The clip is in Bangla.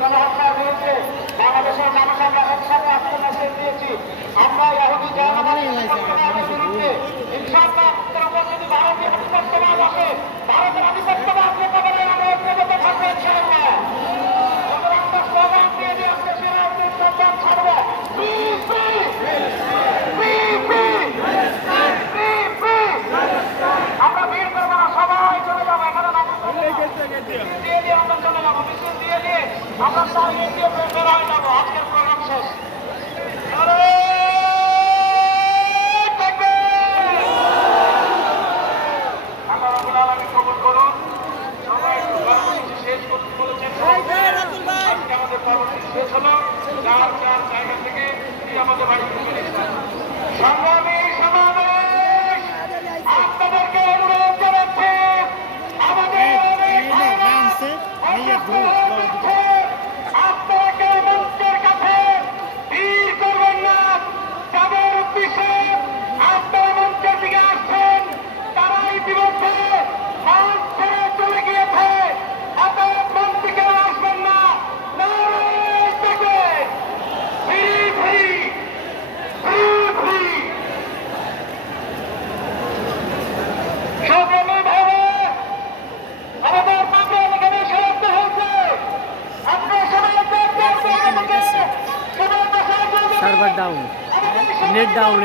গণহত্যার বিরুদ্ধে বাংলাদেশের মানুষ আমরা একসাথে আজকে মেসেজ দিয়েছি। আমরা ইহুদি জাহানাবাদের বিরুদ্ধে ইনশাআল্লাহ আপনার উপর যদি ভারতীয় আধিপত্যবাদ আসে, ভারতের আধিপত্যবাদ মোকাবেলায় আমরা ঐক্যবদ্ধ থাকবো ইনশাআল্লাহ। যখন আমরা স্লোগান দিয়ে দিয়ে আমরা সেনাবাহিনীর সন্তান ছাড়বো, আমরা ভিড় করবো না, সবাই চলে যাবো। এখানে দিয়ে দিয়ে আমরা চলে যাবো, মিছিল দিয়ে দিয়ে আমরা টার্গেট দিয়ে বের হয়ে যাবো। আজকের প্রোগ্রাম শেষ। কবুল করুন, সবাই শেষ করতে বলেছেন। আজকে আমাদের পরবর্তী শেষ হলো, যার যার জায়গা থেকে আমাদের বাড়িতে চলে যান। সংগ্রামী সমাবেশ, আপনাদেরকে অনুরোধ জানাচ্ছি, আমাদের আপনারা কেউ মঞ্চের কাছে ভিড় করবেন না। যাদের উদ্দেশ্যে আপনারা মঞ্চের দিকে আসছেন, তারা ইতিমধ্যে মঞ্চ ছেড়ে চলে গিয়েছে। অতএব মঞ্চ থেকে আসবেন না। নারায়ণ থেকে ফ্রি ফ্রি ফ্রি ফ্রি। সংগ্রামী ভাবে আমাদের প্রোগ্রাম এখানে সমাপ্ত হয়েছে। আপনারা সবাই সার্ভার ডাউন, নেট ডাউন।